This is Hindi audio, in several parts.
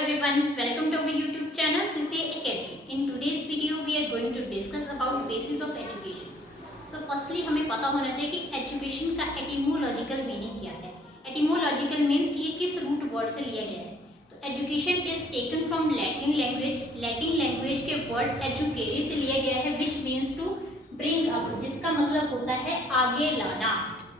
everyone, welcome to our YouTube channel CCA Academy. In today's video we are going to discuss about basis of education. So firstly हमें पता होना चाहिए कि education का etymological meaning क्या है. Etymological means कि ये किस root word से लिया गया है. तो education is taken from Latin language. Latin language के word educare से लिया गया है which means to bring up, जिसका मतलब होता है आगे लाना.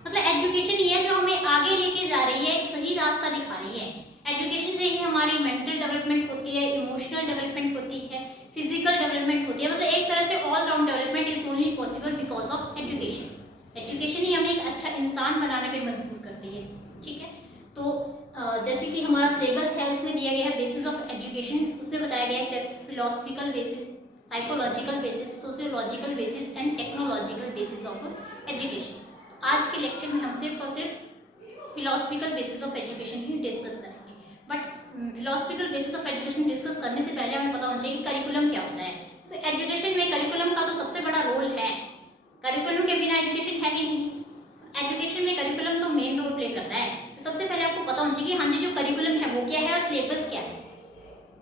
मतलब एजुकेशन ये है जो हमें आगे लेके जा रही है, सही रास्ता दिखा रही है. एजुकेशन से ही हमारी मेंटल डेवलपमेंट होती है, इमोशनल डेवलपमेंट होती है, फिजिकल डेवलपमेंट होती है. मतलब एक तरह से all round development is only possible because of education. Education ही हमें एक अच्छा इंसान बनाने पे मजबूर करती है. ठीक है, तो जैसे कि हमारा सिलेबस है उसमें दिया गया है बेसिस ऑफ एजुकेशन. उसमें बताया गया है philosophical basis, psychological basis, sociological basis and technological basis of education. आज के लेक्चर में हम सिर्फ और सिर्फ फिलोसफिकल बेसिस ऑफ एजुकेशन ही डिस्कस करेंगे. But philosophical basis of education discuss करने से पहले हमें पता होना चाहिए कि करिकुलम क्या होता है. तो एजुकेशन में करिकुलम का तो सबसे बड़ा रोल है. करिकुलम के बिना एजुकेशन है ही नहीं. एजुकेशन में करिकुलम तो मेन रोल प्ले करता है. सबसे पहले आपको पता होना चाहिए कि हाँ जी जो करिकुलम है वो क्या है और सिलेबस क्या है.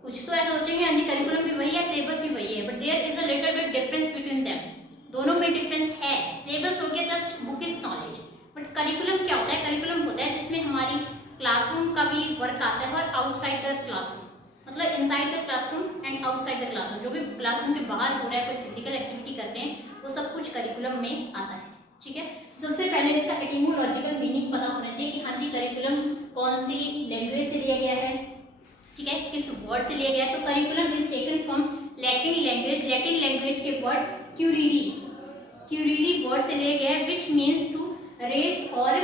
कुछ तो ऐसा सोचेंगे हाँ जी करिकुलम भी वही है, सिलेबस भी वही है, but there is a little bit difference between them. दोनों में डिफरेंस है. सिलेबस हो गया just book is knowledge, but curriculum क्या होता है? करिकुलम होता है जिसमें हमारी क्लासरूम का भी वर्क आता है और आउटसाइड द क्लासरूम, मतलब inside the classroom and outside the classroom. जो भी क्लासरूम के बाहर हो रहा है, कोई फिजिकल एक्टिविटी कर रहे हैं, वो सब कुछ करिकुलम में आता है. ठीक है, सबसे पहले इसका एटिमोलॉजिकल मीनिंग पता होना चाहिए कि हाँ जी करिकुलम कौन सी लैंग्वेज से लिया गया है. ठीक है, किस वर्ड से लिया गया है. तो curriculum is taken from Latin language. Latin language के वर्ड क्यूरिरी, क्यूरिरी वर्ड से लिया गया है विच मीन्स टू रेस और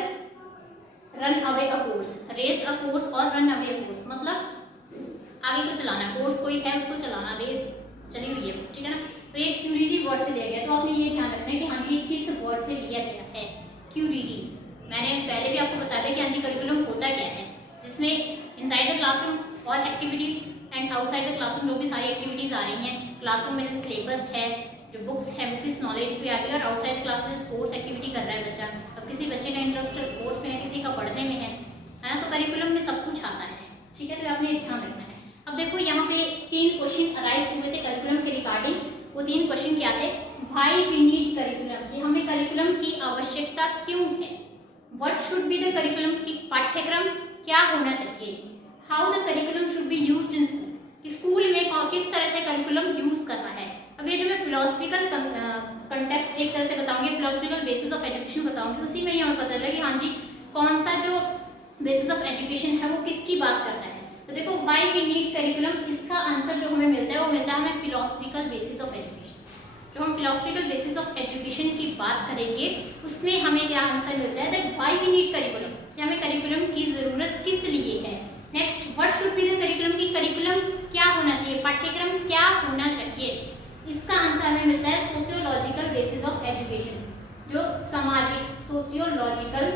run away a course. Race a course और रन अवे अ कोर्स मतलब आगे को चलाना. कोर्स कोई है उसको चलाना, रेस चली हुई है. ठीक है ना, तो ये क्यूरिरी वर्ड से लिया गया. तो आपने ये ध्यान रखना है कि हाँ जी किस वर्ड से लिया गया है. क्यूरिरी. मैंने पहले भी आपको बता दिया कि हाँ जी करिकुलम होता क्या है, जिसमें इनसाइड द क्लासरूम और activities and outside the classroom जो भी सारी एक्टिविटीज आ रही हैं. क्लासरूम में सिलेबस है, जो बुक्स है, बुक इस नॉलेज भी आ गई, और आउटसाइड क्लास में स्पोर्ट्स एक्टिविटी कर रहा है बच्चा. अब किसी बच्चे का इंटरेस्ट स्पोर्ट्स में है, किसी का पढ़ने में है ना, तो करिकुलम में सब कुछ आता है. ठीक है, तो आपने ध्यान रखना है. अब देखो यहाँ पे 3 क्वेश्चन अराइज हुए थे करिकुलम के रिगार्डिंग. वो 3 क्वेश्चन क्या थे? व्हाई वी नीड करिकुलम, कि हमें करिकुलम की आवश्यकता क्यों है. What should be the curriculum, की पाठ्यक्रम क्या होना चाहिए. How the curriculum should be used in school, कि स्कूल में किस तरह से करिकुलम यूज करना है. अब ये जो मैं फिलोसफिकल कंटेक्स्ट एक तरह से बताऊंगी, फिलोसफिकल बेसिस ऑफ एजुकेशन बताऊंगी, उसी में ही हमें पता चलेगा कि हाँ जी कौन सा जो बेसिस ऑफ एजुकेशन है वो किसकी बात करता है. तो देखो व्हाई वी नीड करिकुलम, इसका आंसर जो हमें मिलता है वो मिलता है हमें फिलोसफिकल बेसिस ऑफ एजुकेशन. जो हम फिलोसफिकल बेसिस ऑफ एजुकेशन की बात करेंगे उसमें हमें क्या आंसर मिलता है, that why we need curriculum, कि हमें करिकुलम की जरूरत किस लिए है. Next, what should be the curriculum, की करिकुलम क्या होना चाहिए, पाठ्यक्रम क्या होना चाहिए. इसका आंसर हमें मिलता है सोशियोलॉजिकल बेसिस ऑफ एजुकेशन. जो सामाजिक, सोशियोलॉजिकल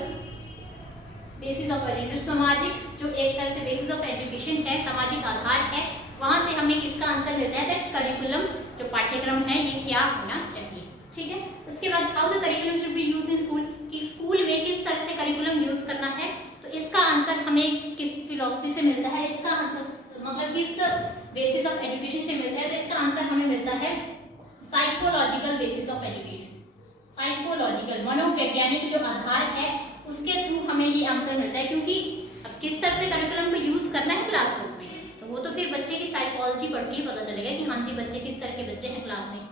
बेसिस ऑफ एजुकेशन, जो सामाजिक, जो एक तरह से बेसिस ऑफ एजुकेशन है, सामाजिक आधार है, वहां से हमें किसका आंसर मिलता है, दैट करिकुलम, जो पाठ्यक्रम है ये क्या होना चाहिए. ठीक है, उसके बाद how the curriculum should be used in school, कि स्कूल में किस तरह से करिकुलम यूज करना है. तो इसका आंसर हमें किस फिलॉसफी से मिलता है, इसका आंसर मतलब किस बेसिस ऑफ एजुकेशन से मिलता है. तो इसका आंसर हमें मिलता है psychological basis of education. Psychological, मनोवैज्ञानिक जो आधार है उसके थ्रू हमें ये आंसर मिलता है. क्योंकि अब किस तरह से करिकुलम को यूज करना है क्लासरूम में, तो वो तो फिर बच्चे की साइकोलॉजी पढ़ के पता चलेगा कि हाँ जी बच्चे किस तरह के बच्चे हैं क्लास में,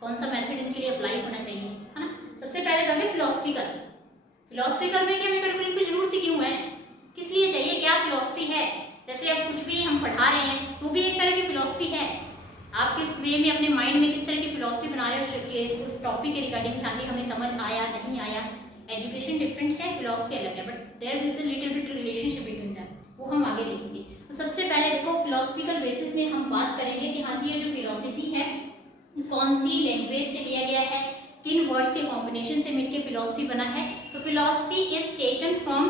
कौन सा मेथड इनके लिए अप्लाई होना चाहिए, है ना. सबसे पहले करेंगे फिलोसफिकल. फिलोसफिकल में कि हमें करिकुलम की जरूरत क्यों है, किस लिए चाहिए, क्या फिलोसफी है. जैसे अब कुछ भी हम पढ़ा रहे हैं तो भी एक तरह की फिलोसफी है. आप किस वे में अपने माइंड में किस तरह की फिलोसफी बना रहे हो उस टॉपिक के रिगार्डिंग, हाँ जी हमें समझ आया नहीं आया. एजुकेशन डिफरेंट है, फिलोसफी अलग है, but there is a little bit relationship between them, वो हम आगे देखेंगे. तो सबसे पहले देखो फिलोसफिकल बेसिस में हम बात करेंगे कि हाँ जी ये जो फिलोसफी है कौन सी लैंग्वेज से लिया गया है, किन वर्ड्स के कॉम्बिनेशन से मिलकर फिलोसफी बना है. तो philosophy is taken from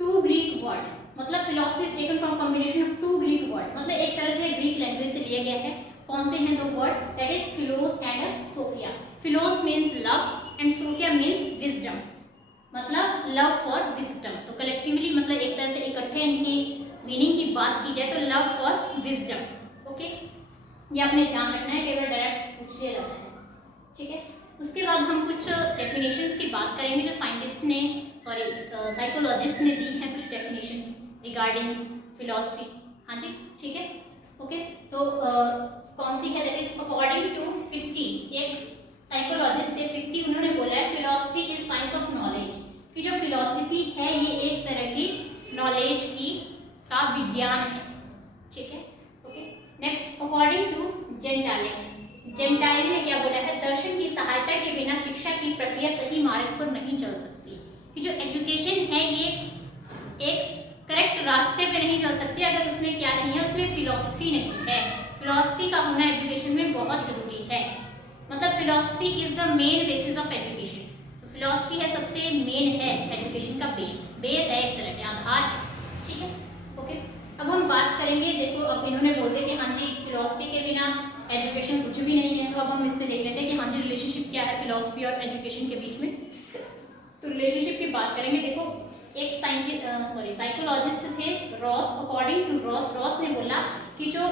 2 Greek word, मतलब philosophy is taken from combination of 2 Greek word, मतलब एक तरह से ग्रीक लैंग्वेज से लिया गया है. कौन से हैं 2 word, that is philos and sophia. Philos means love and sophia means wisdom, मतलब लव फॉर विजडम. तो कलेक्टिवली मतलब एक तरह से इकट्ठे इनकी मीनिंग की बात की जाए तो लव फॉर विजडम। ओके, ये आपने ध्यान रखना है, कई बार डायरेक्ट पूछ लिया जाता है। ठीक है, उसके बाद हम कुछ डेफिनेशंस की बात करेंगे जो साइकोलॉजिस्ट ने दी हैं, कुछ डेफिनेशंस रिगार्डिंग फिलॉसफी। हाँ जी, ठीक है। ओके, तो कौन सी है? दैट इज अकॉर्डिंग टू फिक्टी, एक साइकोलॉजिस्ट थे फिक्टी, उन्होंने बोला है philosophy is science of knowledge, कि जो फिलॉसफी है ये एक तरह की नॉलेज का विज्ञान है। ठीक है, okay. Next, according to Gentile ने क्या बोला है? दर्शन की सहायता के बिना शिक्षा की प्रक्रिया सही मार्ग पर नहीं चल सकती, कि जो एजुकेशन है ये एक करेक्ट रास्ते पे नहीं चल सकती अगर उसमें क्या नहीं है, उसमें फिलॉसफी नहीं है। फिलॉसफी का होना एजुकेशन में बहुत जरूरी है। मतलब philosophy is the main basis of education. तो फिलॉसफी है सबसे मेन है एजुकेशन का बेस है, एक तरह के आधार है। ठीक है, ओके। अब हम बात करेंगे, देखो अब इन्होंने बोलते कि हाँ जी फिलॉसफी के बिना एजुकेशन कुछ भी नहीं है, तो अब हम इसमें देख लेते हैं कि हाँ जी रिलेशनशिप क्या है फिलॉसफी और एजुकेशन के बीच में। तो रिलेशनशिप की बात करेंगे। देखो एक साइकोलॉजिस्ट थे रॉस, अकॉर्डिंग टू रॉस ने बोला कि जो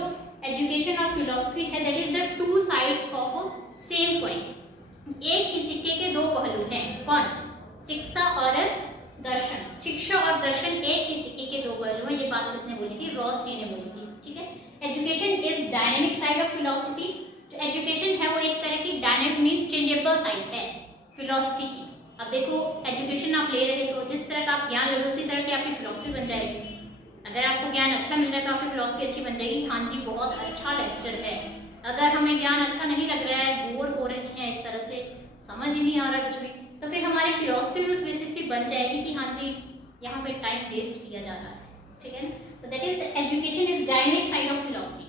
एजुकेशन और फिलॉसफी है that is the two sides of same coin, एक ही सिक्के के दो पहलू हैं। कौन? शिक्षा और दर्शन। शिक्षा और दर्शन एक ही सिक्के के दो पहलू हैं। ये बात किसने बोली थी? रॉस जी ने बोली थी। ठीक है, education is dynamic side of philosophy. जो एजुकेशन है वो एक तरह की डायनेमिक मींस चेंजेबल साइड है फिलॉसफी की। अब देखो एजुकेशन आप ले रहे हो, जिस तरह का आप ज्ञान लोगे उसी तरह की आपकी फिलॉसफी बन जाएगी। अगर आपको ज्ञान अच्छा मिल रहा है तो आपकी फिलॉसफी अच्छी बन जाएगी। हाँ जी बहुत अच्छा लेक्चर है। अगर हमें ज्ञान अच्छा नहीं लग रहा है, बोर हो रहे हैं, एक तरह से समझ ही नहीं आ रहा कुछ भी, तो फिर हमारी फिलॉसफी भी उस बेसिस पे बन जाएगी कि हाँ जी यहाँ पे टाइम वेस्ट किया जा रहा है। ठीक है, तो that is the education is dynamic side of philosophy,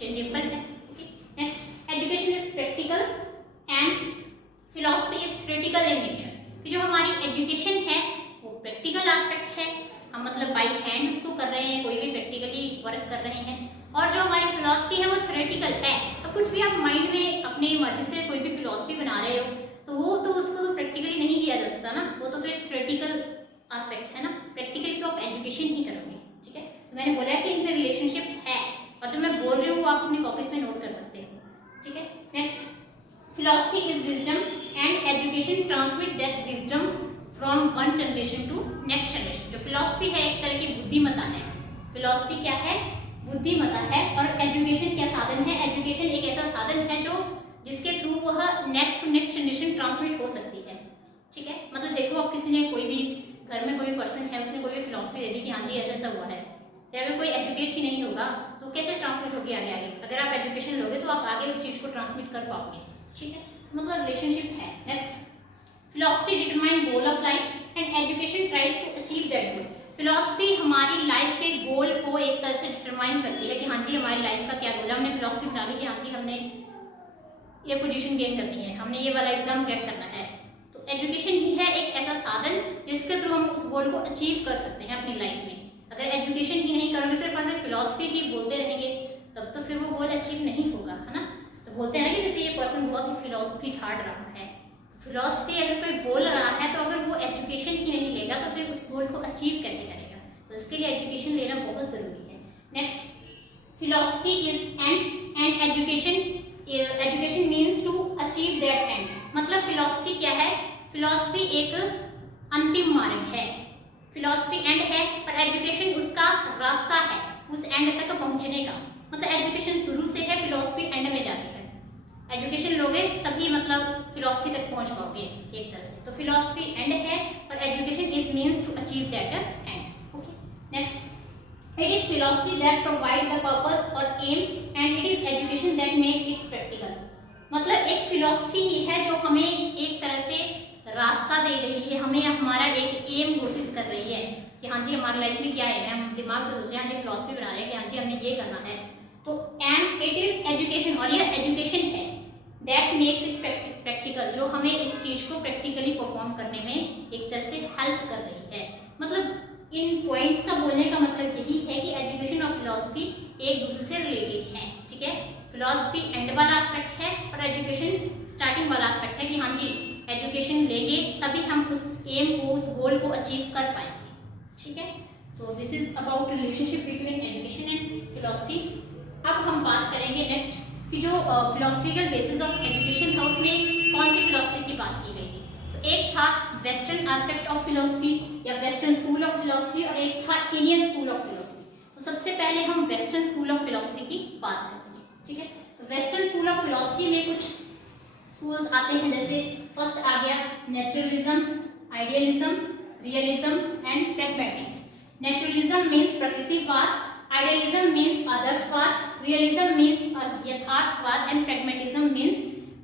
changeable है। Next, education is practical and philosophy is theoretical in nature. कि जो हमारी एजुकेशन है वो प्रैक्टिकल एस्पेक्ट है, हम मतलब बाई हैंड उसको कर रहे हैं, कोई भी प्रैक्टिकली वर्क कर रहे हैं। और जो हमारी फिलॉसफी है वो थ्योरेटिकल है। अब कुछ भी आप माइंड में अपनी मर्जी से कोई भी फिलॉसफी बना रहे हो तो वो तो उसको तो प्रैक्टिकली नहीं किया जा सकता ना, वो तो फिर थ्योरेटिकल एस्पेक्ट है ना। प्रैक्टिकली तो आप एजुकेशन ही करोगे। ठीक है, तो मैंने बोला है कि इनमें रिलेशनशिप है और जो मैं बोल रही हूँ वो आप अपनी कॉपीज में नोट कर सकते हो। ठीक है, next, philosophy is wisdom and education transmit that wisdom from one generation to next generation। जो philosophy है एक तरह की बुद्धिमत्ता है। philosophy क्या है? बुद्धिमत्ता है। और education क्या साधन है? education एक ऐसा साधन है जो जिसके थ्रू वह next to next generation transmit हो सकती है। ठीक है, मतलब देखो अब किसी ने कोई भी घर में कोई पर्सन है उसने कोई भी फिलॉसफी दे दी कि हाँ जी ऐसा ऐसा हुआ है, अगर कोई एजुकेट ही नहीं होगा तो कैसे ट्रांसमिट होगी आगे आगे? अगर आप एजुकेशन लोगे तो आप आगे उस चीज़ को ट्रांसमिट कर पाओगे। ठीक है, मतलब रिलेशनशिप है। Next, philosophy determine goal of life and education tries to achieve that goal. Philosophy हमारी लाइफ के गोल को एक तरह से डिटरमाइन करती है कि हाँ जी हमारी लाइफ का क्या गोल है। हमने फिलॉसफी बना ली कि हाँ जी हमने ये पोजीशन गेन करनी है, हमने ये वाला एग्जाम क्रैक करना है। तो एजुकेशन ही है एक ऐसा साधन जिसके थ्रू हम उस गोल को अचीव कर सकते हैं अपनी लाइफ में। अगर एजुकेशन ही नहीं करोगे, सिर्फ और सिर्फ फिलॉसफी ही बोलते रहेंगे, तब तो फिर वो गोल अचीव नहीं होगा, है ना। तो बोलते हैं ना कि जैसे ये पर्सन बहुत ही फिलॉसफी झाड़ रहा है, फिलॉसफी अगर कोई बोल रहा है तो अगर वो एजुकेशन ही नहीं लेगा तो फिर उस गोल को अचीव कैसे करेगा? तो इसके लिए एजुकेशन लेना बहुत ज़रूरी है। Next, philosophy is end education means to achieve that end. मतलब फिलॉसफी क्या है? फिलॉसफी एक अंतिम मार्ग है, फिलॉसफी एंड है, और एजुकेशन उसका रास्ता है उस एंड तक पहुंचने का। मतलब एजुकेशन शुरू से है, फिलॉसफी एंड में जाती है। एजुकेशन लोगे तभी मतलब फिलॉसफी तक पहुंच पाओगे एक तरह से। तो फिलॉसफी एंड है और education is means to achieve that end. Okay, next, it is philosophy that provide the purpose और aim and it is education that make it practical. मतलब एक फिलॉसफी ही है जो हमें एक तरह से रास्ता दे रही है, हमें हमारा एक एम घोषित कर रही है कि हाँ जी हमारी लाइफ में क्या है। हम दिमाग से सोच रहे हैं हाँ जी फिलॉसफी बना रहे हैं कि हाँ जी हमने ये करना है। तो एंड इट इज एजुकेशन, और यह एजुकेशन है दैट मेक्स इट प्रैक्टिकल, जो हमें इस चीज़ को प्रैक्टिकली परफॉर्म करने में एक तरह से हेल्प कर रही है। मतलब इन पॉइंट्स का बोलने का मतलब यही है कि एजुकेशन और फिलॉसफी एक दूसरे से रिलेटेड है। ठीक है, फिलॉसफी एंड वाला एस्पेक्ट है और एजुकेशन स्टार्टिंग वाला एस्पेक्ट है कि हाँ जी एजुकेशन लेंगे तभी हम उस एम को, उस गोल को अचीव कर पाएंगे। ठीक है, तो this is about relationship between education and philosophy. अब हम बात करेंगे नेक्स्ट कि जो फिलोसफिकल बेसिस ऑफ एजुकेशन था उसमें कौन सी फिलोसफी की बात की गई थी। तो एक था वेस्टर्न एस्पेक्ट ऑफ फिलोसफी या वेस्टर्न स्कूल ऑफ फिलोसफी और एक था इंडियन स्कूल ऑफ फिलोसफी। तो सबसे पहले हम वेस्टर्न स्कूल ऑफ फिलोसफी की बात करेंगे, ठीक है। तो वेस्टर्न स्कूल ऑफ फिलोसफी में कुछ स्कूल्स आते हैं, जैसे फर्स्ट आ गया naturalism, idealism, realism and pragmatics. Naturalism means प्रकृतिवाद, आइडियलिज्म मीन्स आदर्शवाद, रियलिज्म मीन्स यथार्थवाद एंड प्रैग्मेटिज्म मीन्स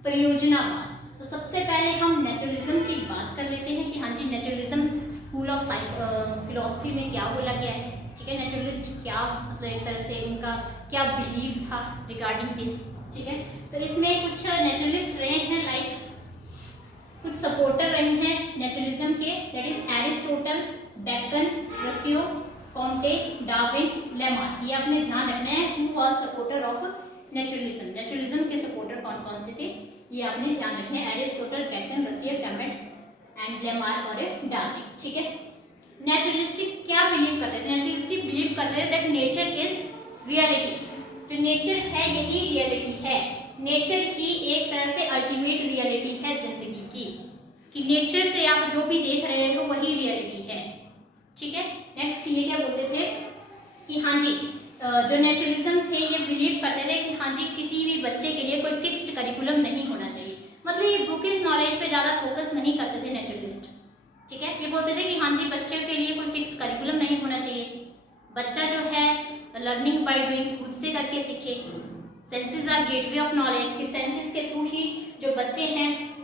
प्रयोजनवाद। तो सबसे पहले हम नेचुरलिज्म की बात कर लेते हैं कि हाँ जी नेचुरलिज्म स्कूल ऑफ फिलोसफी में क्या बोला गया है, ठीक है। नेचुरलिस्ट क्या मतलब एक तरह से उनका क्या बिलीव था रिगार्डिंग दिस, ठीक है। तो इसमें कुछ नेचुरलिस्ट रहे हैं, लाइक कुछ सपोर्टर रहे हैं नेचुरलिज्म के, that is Aristotle, Bacon, Rousseau, Comte, Darwin, Lamarck. ये आपने ध्यान रखना है who was supporter of naturalism. Naturalism के सपोर्टर कौन कौन से थे ये आपने ध्यान रखना है, Aristotle, Bacon, Rousseau, Comte and Lamarck और डार्विन, ठीक है। नेचुरलिस्टिक क्या बिलीव करते थे? नेचुरलिस्टिक बिलीव करते थे दैट नेचर इज रियलिटी। जो नेचर है यही रियलिटी है, नेचर ही एक तरह से अल्टीमेट रियलिटी है जिंदगी की, कि नेचर से आप जो भी देख रहे हो वही रियलिटी है, ठीक है। नेक्स्ट ये क्या बोलते थे कि हाँ जी जो नेचुरलिज्म थे ये बिलीव करते थे कि हाँ जी किसी भी बच्चे के लिए कोई फिक्स्ड करिकुलम नहीं होना चाहिए, मतलब ये बुकिश नॉलेज पे ज़्यादा फोकस नहीं करते थे नेचुरलिस्ट, ठीक है। ये बोलते थे कि हाँ जी बच्चे के लिए कोई फिक्स करिकुलम नहीं होना चाहिए, बच्चा जो है लर्निंग बाय डूइंग खुद से करके सीखे। Senses are gateway of knowledge, कि सेंसेस के थ्रू ही जो बच्चे हैं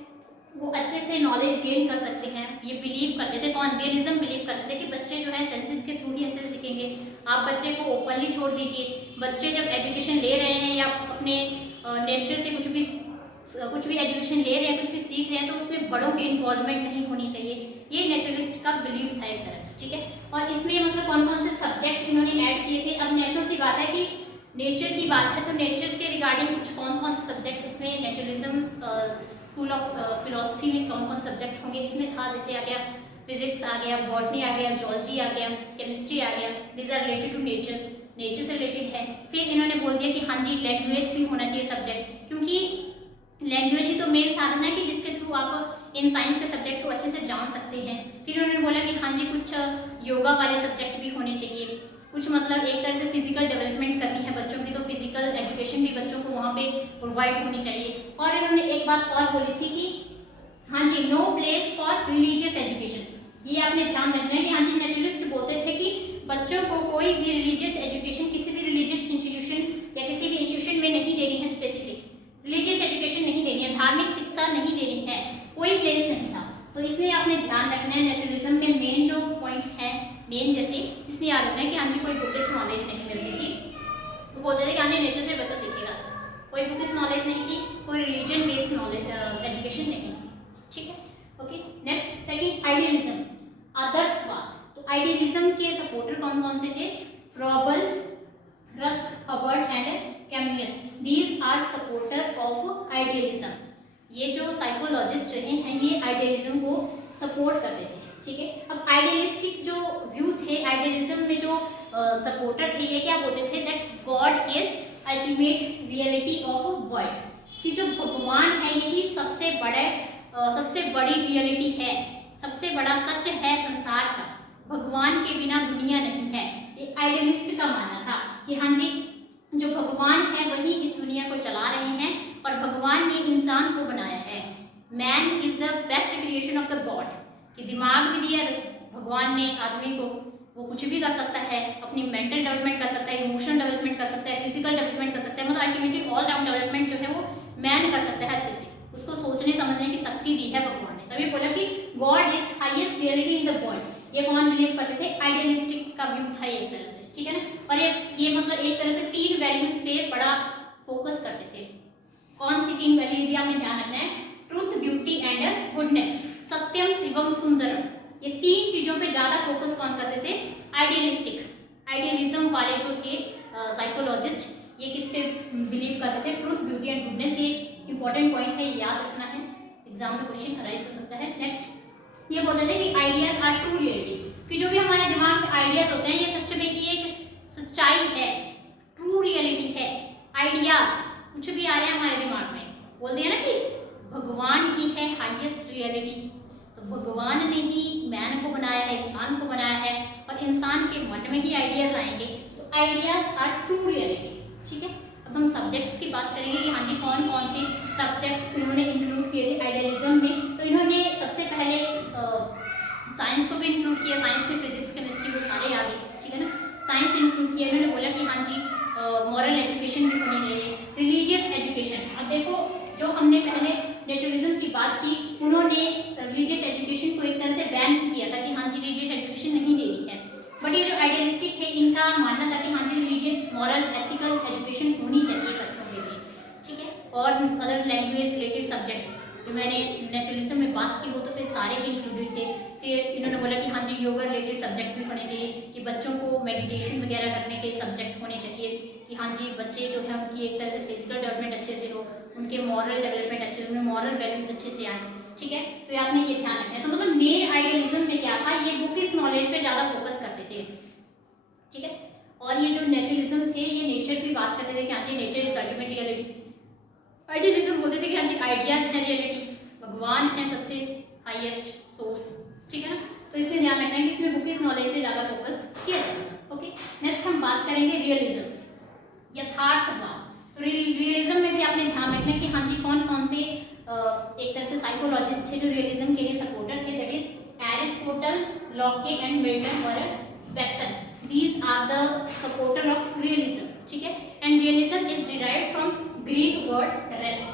वो अच्छे से नॉलेज गेन कर सकते हैं, ये बिलीव करते थे। कौन? रियलिज्म बिलीव करते थे कि बच्चे जो है सेंसेस के थ्रू ही अच्छे से सीखेंगे। आप बच्चे को ओपनली छोड़ दीजिए, बच्चे जब एजुकेशन ले रहे हैं या अपने नेचर से कुछ भी एजुकेशन ले रहे हैं, कुछ भी सीख रहे हैं, तो उसमें बड़ों की इन्वॉल्वमेंट नहीं होनी चाहिए। ये नेचुरलिस्ट का बिलीव था एक तरह से, ठीक है। और इसमें मतलब कौन कौन से सब्जेक्ट इन्होंने ऐड किए थे। अब नेचुरल सी बात है कि नेचर की बात है, तो नेचर के रिगार्डिंग कुछ कौन कौन से सब्जेक्ट उसमें नेचुरलिज्म स्कूल ऑफ फिलोसफी में कौन कौन सब्जेक्ट होंगे इसमें था, जैसे आ गया फिजिक्स आ गया, बॉटनी आ गया, जूलॉजी आ गया, केमिस्ट्री आ गया। These are related to nature, nature से रिलेटेड है। फिर इन्होंने बोल दिया कि हाँ जी लैंग्वेज भी होना चाहिए सब्जेक्ट, क्योंकि लैंग्वेज ही तो मेन साधन है कि जिसके थ्रू आप इन साइंस के सब्जेक्ट को अच्छे से जान सकते हैं। फिर उन्होंने बोला कि हाँ जी कुछ योगा वाले सब्जेक्ट भी होने चाहिए, कुछ मतलब एक तरह से फिजिकल डेवलपमेंट करनी है बच्चों की, तो फिजिकल एजुकेशन भी बच्चों को वहाँ पे प्रोवाइड होनी चाहिए। और इन्होंने एक बात और बोली थी कि हाँ जी no place for religious education. ये आपने ध्यान रखना है कि हाँ जी नेचुरलिस्ट बोलते थे कि बच्चों को कोई भी रिलीजियस एजुकेशन किसी भी रिलीजियस इंस्टीट्यूशन या किसी भी इंस्टीट्यूशन में नहीं देनी है, स्पेसिफिक रिलीजियस एजुकेशन नहीं देनी है, धार्मिक शिक्षा नहीं देनी है, कोई प्लेस नहीं था। तो इसलिए आपने ध्यान रखना है नेचुरलिज्म में मेन जो पॉइंट है, मेन जैसे इसमें याद रखना है कि हाँ जी कोई बुकिश नॉलेज नहीं मिलती थी। वो बोलते थे कि हाँ जी नेचर से बच्चा सीखेगा, कोई बुकिश नॉलेज नहीं थी, कोई रिलीजन बेस्ड नॉलेज एजुकेशन नहीं थी, ठीक है। ओके नेक्स्ट सेकंड आइडियलिज्म, आदर्शवाद। तो आइडियलिज्म के सपोर्टर कौन कौन से थे? Froebel, Rusk, Herbart and Camus. These are supporter of idealism. ये जो साइकोलॉजिस्ट रहे हैं ये आइडियलिज्म को सपोर्ट करते थे, ठीक है। अब आइडियलिस्टिक जो व्यू थे, आइडियलिज्म में जो सपोर्टर थे, ये क्या बोलते थे that God is ultimate reality of world, कि जो भगवान है यही सबसे बड़ी रियलिटी है, सबसे बड़ा सच है संसार का, भगवान के बिना दुनिया नहीं है। ये आइडियलिस्ट का मानना था कि हाँ जी जो भगवान है वही इस दुनिया को चला रहे हैं और भगवान ने इंसान को बनाया है। Man is the best creation of the God, कि दिमाग भी दिया भगवान ने आदमी को, वो कुछ भी कर सकता है, अपनी मेंटल डेवलपमेंट कर सकता है, इमोशनल डेवलपमेंट कर सकता है, फिजिकल डेवलपमेंट कर सकता है, मतलब अल्टीमेटली ऑल राउंड डेवलपमेंट जो है वो मैन कर सकता है अच्छे से, उसको सोचने समझने की शक्ति दी है भगवान ने। तभी बोला कि God is highest reality in the world. ये कौन बिलीव करते थे? आइडियलिस्टिक का व्यू था एक तरह से, ठीक है ना। और ये मतलब एक तरह से 3 वैल्यूज पे बड़ा फोकस करते थे। कौन सी 3 वैल्यूज भी आपने ध्यान रखना है? ट्रूथ, ब्यूटी एंड गुडनेस, सत्यम, शिवम, सुंदरम। ये 3 चीजों पे ज्यादा फोकस कौन करते थे? आइडियलिज्म वाले जो थे साइकोलॉजिस्ट, ये किस पे बिलीव करते थे? Truth, beauty and goodness. ये इंपॉर्टेंट पॉइंट है, याद रखना है, एग्जाम में क्वेश्चन अराइज हो सकता है। नेक्स्ट ये बोलते थे कि आइडियाज आर ट्रू रियलिटी, कि जो भी हमारे दिमाग में आइडियाज होते हैं ये सच में की एक सच्चाई है, ट्रू रियलिटी है, आइडियाज कुछ भी आ रहे हैं हमारे दिमाग में, बोल दिया ना कि भगवान ही है हाईएस्ट रियलिटी। तो भगवान ने ही मैन को बनाया है, इंसान को बनाया है, और इंसान के मन में ही आइडियाज आएंगे, तो आइडियाज आर ट्रू रियलिटी। ठीक है, अब हम सब्जेक्ट्स की बात करेंगे कि हाँ जी कौन कौन से सब्जेक्ट इन्होंने इंक्लूड किए थे आइडियलिज्म में। तो इन्होंने सबसे पहले साइंस को भी इंक्लूड किया, साइंस में फिजिक्स केमिस्ट्री वो सारे आ गए। ठीक है ना, साइंस इंक्लूड किया, इन्होंने बोला कि हाँ जी मॉरल एजुकेशन भी होनी चाहिए, रिलीजियस एजुकेशन। अब देखो जो हमने पहले नेचुरलिज्म की बात की, उन्होंने रिलीजियस एजुकेशन को एक तरह से बैन किया था कि हाँ जी रिलीजियस एजुकेशन नहीं देनी है। बट ये जो आइडियलिस्टिक थे इनका मानना था कि हाँ जी रिलीजियस मॉरल एथिकल एजुकेशन होनी चाहिए बच्चों के लिए। ठीक है, और अदर लैंग्वेज रिलेटेड सब्जेक्ट जो मैंने नेचुरलिज्म में बात की वो तो फिर सारे ही इंक्लूडेड थे। फिर इन्होंने बोला कि हाँ जी योगा रिलेटेड सब्जेक्ट भी होने चाहिए, कि बच्चों को मेडिटेशन वगैरह करने के सब्जेक्ट होने चाहिए, कि हाँ जी बच्चे जो है उनकी एक तरह से फिजिकल डेवलपमेंट अच्छे से हो, उनके मॉरल डेवलपमेंट अच्छे, उनमें मॉरल वैल्यूज अच्छे से आए। ठीक है, तो ये आपने ये ध्यान रखना है। तो मतलब मेन आइडियलिज्म में क्या था, ये बुक इस नॉलेज पे ज़्यादा फोकस करते थे। ठीक है, और ये जो नेचुरलिज्म थे ये नेचर की बात करते थे कि हाँ जी nature is ultimate reality. Idealism बोलते थे कि हाँ जी आइडियाज है रियलिटी, भगवान है सबसे हाईएस्ट सोर्स। ठीक है ना, तो इसमें ध्यान रखना है कि इसमें बुक इस नॉलेज पे ज़्यादा फोकस किया जाएगा। ओके, नेक्स्ट हम बात करेंगे रियलिज्म, यथार्थवाद। तो रियलिज्म में भी आपने ध्यान रखना है कि हाँ जी कौन कौन से एक तरह से साइकोलॉजिस्ट थे जो रियलिज्म के लिए सपोर्टर थे, that is Aristotle, Locke and Milton और bacon. These are the supporter of realism. ठीक है, and realism is derived from Greek word res.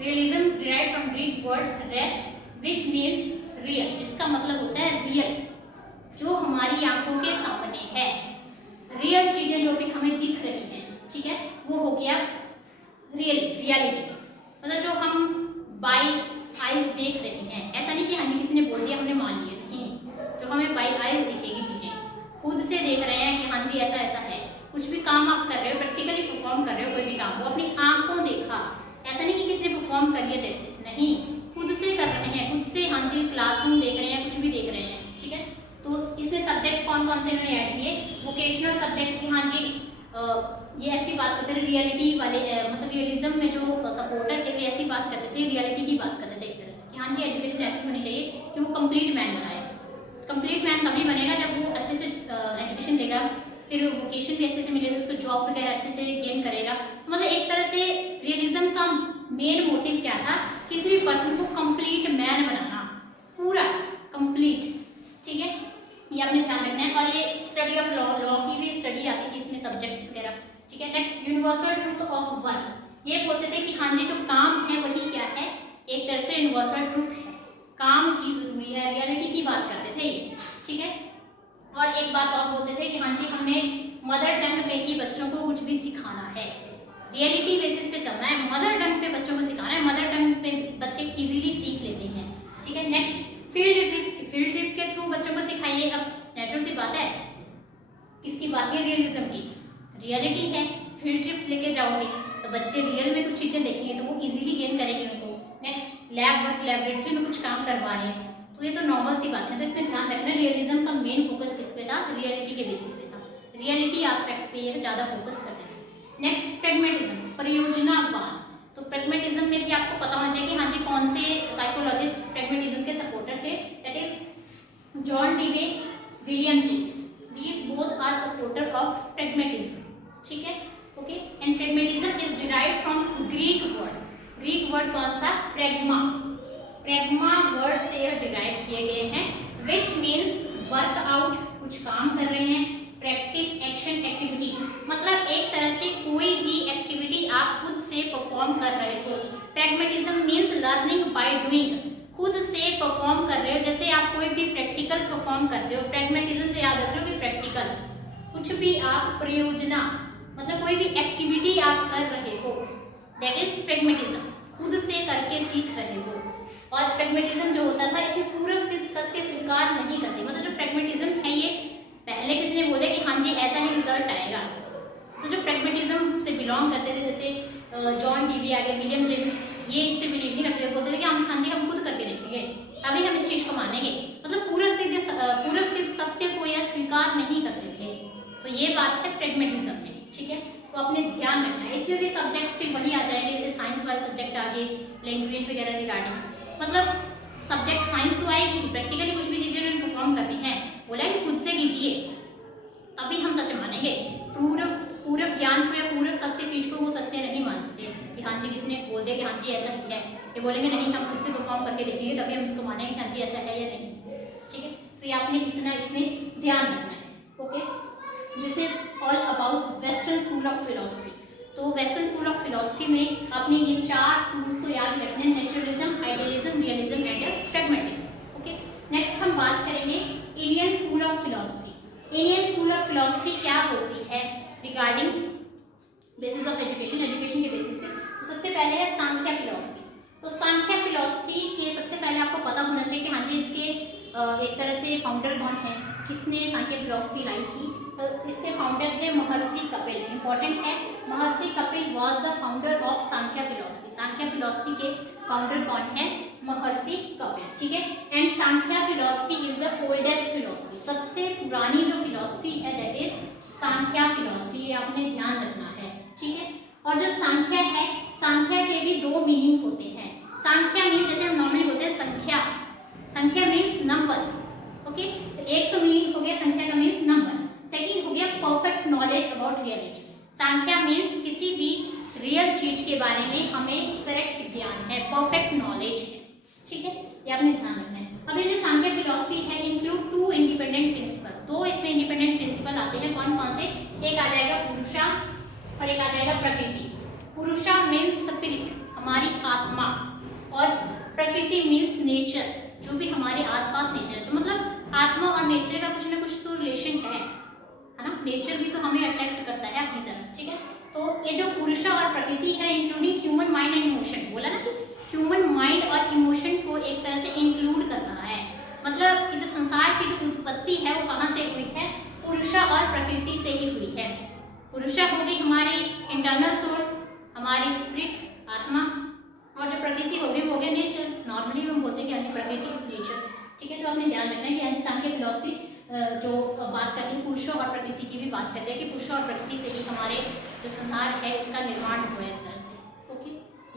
Realism derived from Greek word res, which means real, जिसका मतलब होता है रियल, जो हमारी आंखों के सामने है, रियल चीजें जो भी हमें दिख रही हैं। ठीक है, वो हो गया रियलिटी, मतलब जो हम बाय आइज देख रही हैं। ऐसा नहीं कि हाँ जी किसी ने बोल दिया हमने मान लिया, नहीं, जो हमें बाय आइज दिखेगी चीजें, खुद से देख रहे हैं कि हाँ जी ऐसा ऐसा है। कुछ भी काम आप कर रहे हो, प्रैक्टिकली परफॉर्म कर रहे हो कोई भी काम, वो अपनी आंखों देखा, ऐसा नहीं कि किसी ने परफॉर्म कर लिया दैट्स इट, नहीं, खुद से कर रहे हैं, खुद से हाँ जी क्लासरूम देख रहे हैं, कुछ भी देख रहे हैं। ठीक है, तो इसमें सब्जेक्ट कौन कौन से इन्होंने ऐड किए, वोकेशनल सब्जेक्ट की हाँ जी ये ऐसी बात करते थे रियलिटी वाले, मतलब रियलिज्म में जो सपोर्टर थे वे ऐसी बात करते थे, रियलिटी की बात करते थे एक तरह से कि हाँ जी एजुकेशन ऐसी होनी चाहिए कि वो कंप्लीट मैन बनाए। कंप्लीट मैन तभी बनेगा जब वो अच्छे से एजुकेशन लेगा, फिर वोकेशन भी अच्छे से मिलेगा, उसको जॉब वगैरह अच्छे से गेन करेगा। मतलब एक तरह से रियलिज्म का मेन मोटिव क्या था, किसी भी पर्सन को कंप्लीट मैन बनाना, पूरा कंप्लीट। ठीक है, ये आपने ध्यान रखना है। और ये स्टडी ऑफ लॉ की भी स्टडी आती थी इसमें, सब्जेक्ट्स वगैरह। ठीक है, next universal truth of work, ये बोलते थे कि हाँ जी जो काम है वही क्या है, एक तरह से यूनिवर्सल ट्रूथ है, काम ही जरूरी है, रियलिटी की बात करते थे ये। ठीक है, और एक बात और बोलते थे कि हाँ जी हमने मदर टंग पे ही बच्चों को कुछ भी सिखाना है, रियलिटी बेसिस पे चलना है, मदर टंग पे बच्चों को सिखाना है, मदर टंग पे बच्चे इजीली सीख लेते हैं। ठीक है, next field trip, field trip के थ्रू बच्चों को सिखाइए। अब नेचुरल सी बात है, किसकी बात है, रियलिज्म की, रियलिटी है, फील्ड ट्रिप लेके जाओगे तो बच्चे रियल में कुछ चीज़ें देखेंगे तो वो इजीली गेन करेंगे उनको। नेक्स्ट लैब वर्क, लेबोरेटरी में कुछ काम करवा रहे हैं, तो ये तो नॉर्मल सी बात है। तो इसमें ध्यान रखना, रियलिज्म का मेन फोकस किस पे था, रियलिटी के बेसिस पे था, रियलिटी एस्पेक्ट पे ये ज़्यादा फोकस करते थे। नेक्स्ट प्रैग्मेटिज्म, प्रयोजनवाद। तो प्रैग्मेटिज्म में भी आपको पता होना चाहिए कि हाँ जी कौन से साइकोलॉजिस्ट प्रैग्मेटिज्म के सपोर्टर थे, that is John Dewey, William James, these both are supporter of pragmatism. ठीक है, okay, and pragmatism is derived from Greek word, Greek word कौन सा, प्रेग्मा, प्रेग्मा वर्ड से डिराइव किए गए हैं, विच मीन्स वर्क आउट, कुछ काम कर रहे हैं, प्रैक्टिस, एक्शन, एक्टिविटी, मतलब एक तरह से कोई भी एक्टिविटी आप खुद से परफॉर्म कर रहे हो। Pragmatism means learning by doing, खुद से परफॉर्म कर रहे हो, जैसे आप कोई भी प्रैक्टिकल परफॉर्म करते हो, प्रैग्मेटिज्म से याद रख लो कि प्रैक्टिकल, कुछ भी आप प्रयोजना, मतलब कोई भी एक्टिविटी आप कर रहे हो, दैट इज प्रैग्मेटिज्म, खुद से करके सीख रहे हो। और प्रैग्मेटिज्म जो होता था इसमें पूर्व सिद्ध सत्य स्वीकार नहीं करते, मतलब जो प्रैग्मेटिज्म है ये पहले किसी ने बोले कि हाँ जी ऐसा ही रिजल्ट आएगा, तो जो प्रैग्मेटिज्म से बिलोंग करते थे जैसे जॉन डीवी आ गए, विलियम जेम्स, ये इस पर बिलीव नहीं करते थे, बोलते थे कि हाँ जी हम खुद करके देखेंगे तभी हम इस चीज़ को मानेंगे, मतलब पूर्व सिद्ध सत्य को यह स्वीकार नहीं करते थे। तो ये बात है प्रैग्मेटिज्म में। ठीक है, तो आपने ध्यान रखना है। इसमें भी सब्जेक्ट फिर वही आ जाएंगे, जैसे साइंस वाले सब्जेक्ट आगे, लैंग्वेज वगैरह रिगार्डिंग, मतलब सब्जेक्ट साइंस तो आएगी ही, प्रैक्टिकली कुछ भी चीज़ें उन्होंने परफॉर्म करनी है, बोला है कि खुद से कीजिए तभी हम सच मानेंगे। पूर्व पूर्व ज्ञान को या पूर्व सत्य चीज को वो सत्य नहीं मानते थे कि हाँ जी किसने बोल दिया कि हाँ जी ऐसा है, ये बोलेंगे नहीं हम खुद से परफॉर्म करके देखेंगे तभी हम इसको मानेंगे कि हाँ जी ऐसा है या नहीं। ठीक है, तो ये आपने इतना इसमें ध्यान रखना है। Okay, this is all about western school of philosophy. तो वेस्टर्न स्कूल ऑफ फिलोसफी में आपने ये 4 स्कूल को याद रखने हैं, naturalism, idealism, realism and pragmatics. Okay, next हम बात करेंगे Indian school of philosophy. Indian school of philosophy क्या होती है regarding basis of education, education के बेसिस पे। तो सबसे पहले है सांख्य फिलोसफी। तो सांख्य फिलोसफी के सबसे पहले आपको पता होना चाहिए कि हाँ जी इसके एक तरह से फाउंडर कौन है, किसने सांख्य फिलोसफी लाई थी। तो इसके फाउंडर थे महर्षि कपिल। इंपॉर्टेंट है, महर्षि Kapil was the founder of Sankhya philosophy. Sankhya philosophy के फाउंडर कौन है, महर्षि कपिल। ठीक है, and Sankhya philosophy is the oldest philosophy. सबसे पुरानी जो फिलोसफी है दैट इज सांख्य फिलोसफी, ये आपने ध्यान रखना है। ठीक है, और जो सांख्य है, सांख्य के भी 2 मीनिंग होते हैं। सांख्य मीन्स जैसे हम नॉर्मली बोलते हैं संख्या, संख्या मीन्स नंबर। ओके, एक तो मीनिंग हो गया संख्या का मीन्स नंबर, सेकंड हो गया perfect knowledge about reality. Sankhya means किसी भी रियल चीज के बारे में हमें करेक्ट ज्ञान है, परफेक्ट नॉलेज है। ठीक है, ये आपने ध्यान रखना है। अब ये जो सांख्य फिलोसफी है इंक्लूड 2 इंडिपेंडेंट प्रिंसिपल। 2 इसमें इंडिपेंडेंट प्रिंसिपल आते हैं, कौन कौन से, एक आ जाएगा पुरुषा और एक आ जाएगा प्रकृति। पुरुषा मीन्स स्पिरिट, हमारी आत्मा, और प्रकृति मीन्स नेचर, जो भी हमारे आसपास नेचर है। तो मतलब आत्मा और नेचर का कुछ ना कुछ तो रिलेशन है ना, नेचर भी तो हमें अट्रैक्ट करता है अपनी तरफ। ठीक है, तो ये जो पुरुषा और प्रकृति है including human mind and emotion, बोला ना कि ह्यूमन माइंड और इमोशन को एक तरह से इंक्लूड कर रहा है। मतलब कि जो संसार की जो उत्पत्ति है वो कहाँ से हुई है, पुरुषा और प्रकृति से ही हुई है। पुरुषा हो गई हमारी इंटरनल सोल, हमारी स्पिरिट, आत्मा, और जो प्रकृति हो गई वो हो गया नेचर। नॉर्मली हम बोलते हैं कि हाँ प्रकृति नेचर। ठीक है, तो आपने ध्यान रखना है कि हाँ सांख्य फिलोसफी जो बात करती है पुरुषों और प्रकृति की भी बात करते हैं कि पुरुषों और प्रकृति से ही हमारे जो संसार है इसका निर्माण हुआ है एक तरह से। ओके,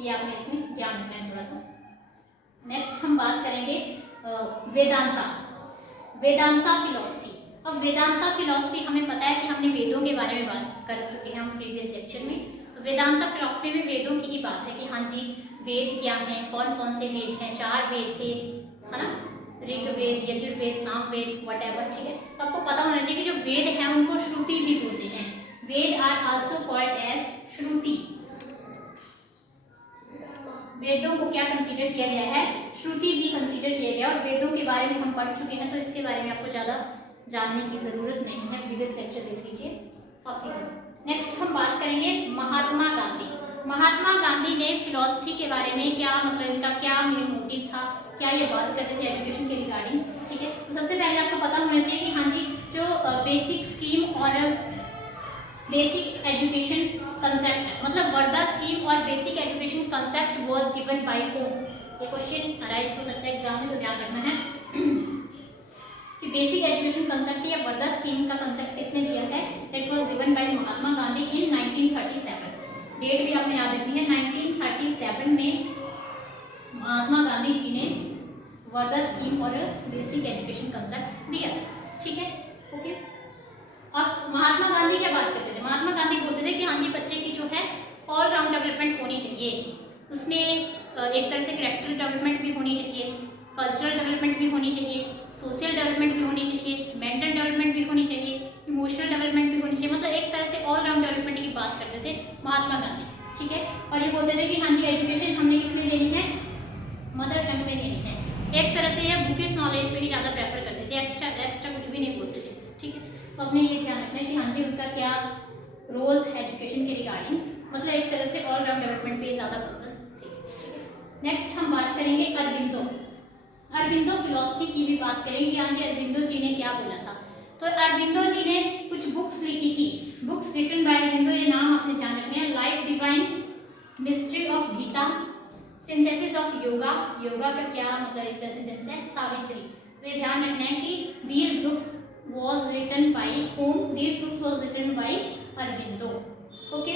ये आपने इसमें ध्यान रखना है थोड़ा सा। नेक्स्ट हम बात करेंगे वेदांता, वेदांता फिलोसफी। अब वेदांता फिलोसफी हमें पता है कि हमने वेदों के बारे में बात कर चुके हैं हम प्रीवियस लेक्चर में। तो वेदांता फिलोसफी में वेदों की ही बात है कि हाँ जी वेद क्या है, कौन कौन से वेद हैं, 4 वेद थे, है ना, ऋग्वेद, यजुर्वेद, सामवेद, व्हाटएवर। ठीक है, तो आपको पता होना चाहिए कि जो वेद हैं उनको श्रुति भी बोलते हैं। वेद आर आल्सो कॉल्ड एज श्रुति। वेदों को क्या कंसीडर किया गया है, श्रुति भी कंसीडर किया गया। और वेदों के बारे में हम पढ़ चुके हैं तो इसके बारे में आपको ज़्यादा जानने की ज़रूरत नहीं है, प्रीवियस लेक्चर देख लीजिए काफ़ी है। नेक्स्ट हम बात करेंगे महात्मा गांधी। महात्मा गांधी ने फिलॉसफी के बारे में क्या, मतलब इनका क्या मेन मोटिव था, क्या ये बात करते थे एजुकेशन के रिगार्डिंग। ठीक है, तो सबसे पहले आपको पता होना चाहिए कि हाँ जी जो बेसिक स्कीम और बेसिक एजुकेशन कंसेप्ट, मतलब वर्धा स्कीम और basic education concept was given bye home. ये क्वेश्चन अराइज हो सकता है एग्जाम में, तो ध्यान रखना है कि बेसिक एजुकेशन कंसेप्ट या वर्धा स्कीम का कंसेप्ट किसने दिया है, that was given by Mahatma Gandhi in 1937। Date भी आपने याद रखनी है, 1937 में महात्मा गांधी जी ने वर्धा स्कीम और बेसिक एजुकेशन कंसेप्ट दिया। ठीक है, ओके। अब महात्मा गांधी क्या बात करते थे, महात्मा गांधी बोलते थे कि हाँ जी बच्चे की जो है ऑल राउंड डेवलपमेंट होनी चाहिए, उसमें एक तरह से कैरेक्टर डेवलपमेंट भी होनी चाहिए, कल्चरल डेवलपमेंट भी होनी चाहिए, सोशल डेवलपमेंट भी होनी चाहिए, मेंटल डेवलपमेंट भी होनी चाहिए, इमोशनल डेवलपमेंट भी होनी चाहिए। मतलब एक तरह से ऑल राउंड डेवलपमेंट की बात करते थे महात्मा गांधी। ठीक है, और ये बोलते थे कि हाँ जी एजुकेशन हमने किस में लेनी है, मदर टंग में लेनी है। एक तरह से यह बुकिश नॉलेज पे ही ज़्यादा प्रेफर करते थे, एक्स्ट्रा कुछ भी नहीं बोलते थे। ठीक है, तो अपने ये ध्यान रखना है कि हाँ जी उनका क्या रोल था एजुकेशन के रिगार्डिंग, मतलब एक तरह से ऑल राउंड डेवलपमेंट पे ज़्यादा फोकस थे। ठीक है, नेक्स्ट हम बात करेंगे अरबिंदो। अरबिंदो फिलॉसफी की भी बात करेंगे, हाँ जी अरबिंदो जी ने क्या बोला था। तो अरबिंदो जी ने कुछ बुक्स लिखी थी, बुक्स रिटन बाय अरबिंदो, ये नाम आपने ध्यान रखना है। Life divine, mystery of Gita, synthesis of yoga, yoga का क्या मतलब एक तरह सिंथेसिस है, सावित्री। तो ये ध्यान रखना है कि these books was written by whom, these books was written by Aurobindo. Okay,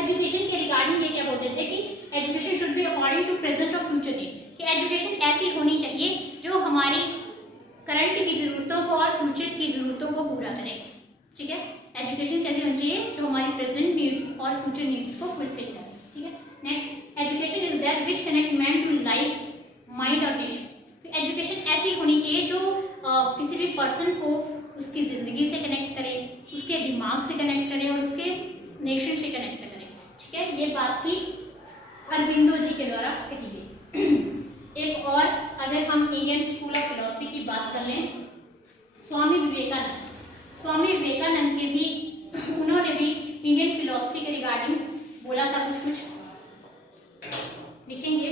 education के रिगार्डिंग ये क्या बोलते थे कि education should be according to present और फ्यूचर नीड, कि एजुकेशन ऐसी होनी चाहिए जो हमारी करंट की ज़रूरतों को और फ्यूचर की ज़रूरतों को पूरा करे। ठीक है, एजुकेशन कैसी होनी चाहिए जो हमारी प्रेजेंट नीड्स और फ्यूचर नीड्स को फुलफिल करे। ठीक है, next, education is that which connect man to life, mind और नेशन। तो एजुकेशन ऐसी होनी चाहिए जो किसी भी पर्सन को उसकी ज़िंदगी से कनेक्ट करे, उसके दिमाग से कनेक्ट करे और उसके नेशन से कनेक्ट करे। ठीक है, ये बात थी अरबिंदो जी के द्वारा कही गई। एक और अगर हम इंडियन स्कूल ऑफ फिलोसफी की बात कर लें, स्वामी विवेकानंद, स्वामी विवेकानंद के भी उन्होंने भी इंडियन फिलोसफी के रिगार्डिंग बोला था कुछ लिखेंगे।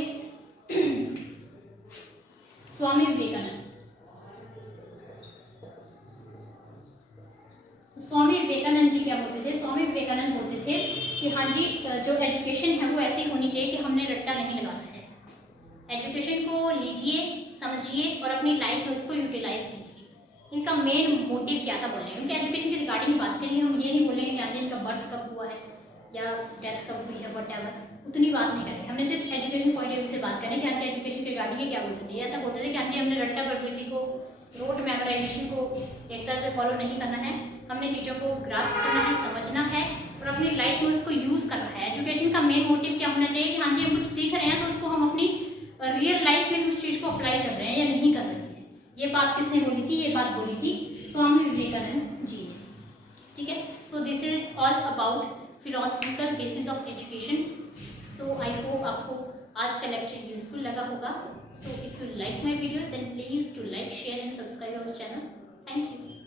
स्वामी विवेकानंद, स्वामी विवेकानंद जी क्या बोलते थे? स्वामी विवेकानंद बोलते थे कि हाँ जी, जो एजुकेशन है वो ऐसी होनी चाहिए कि हमने रट्टा नहीं लगाना है। एजुकेशन को लीजिए, समझिए और अपनी लाइफ में उसको यूटिलाइज कीजिए। इनका मेन मोटिव क्या था बोलने, क्योंकि एजुकेशन के रिगार्डिंग बात करेंगे, हम ये नहीं बोलेंगे कि हाँ जी इनका बर्थ कब हुआ है या डेथ कब हुई है, वट एवर, उतनी बात नहीं करेंगे। हमने सिर्फ एजुकेशन पॉइंट ऑफ व्यू से बात करें कि हाँ जी एजुकेशन के रिगार्डिंग क्या बोलते थे। ऐसा बोलते थे कि हाँ जी हमने रट्टा प्रवृत्ति को, रोट मेमोराइजेशन को एक तरह से फॉलो नहीं करना है, हमने चीज़ों को ग्रास्प करना है, समझना है और अपनी लाइफ में उसको यूज़ करना है। एजुकेशन का मेन मोटिव क्या होना चाहिए कि हाँ जी हम कुछ सीख रहे हैं तो उसको हम अपनी रियल लाइफ में उस चीज़ को अप्लाई कर रहे हैं या नहीं कर रहे हैं। ये बात किसने बोली थी? ये बात बोली थी स्वामी विवेकानंद जी ने। ठीक है, so this is all about philosophical basis of education. So I hope आपको आज का लेक्चर यूजफुल लगा होगा। So if you like my video then please to like, share and subscribe our channel. Thank you.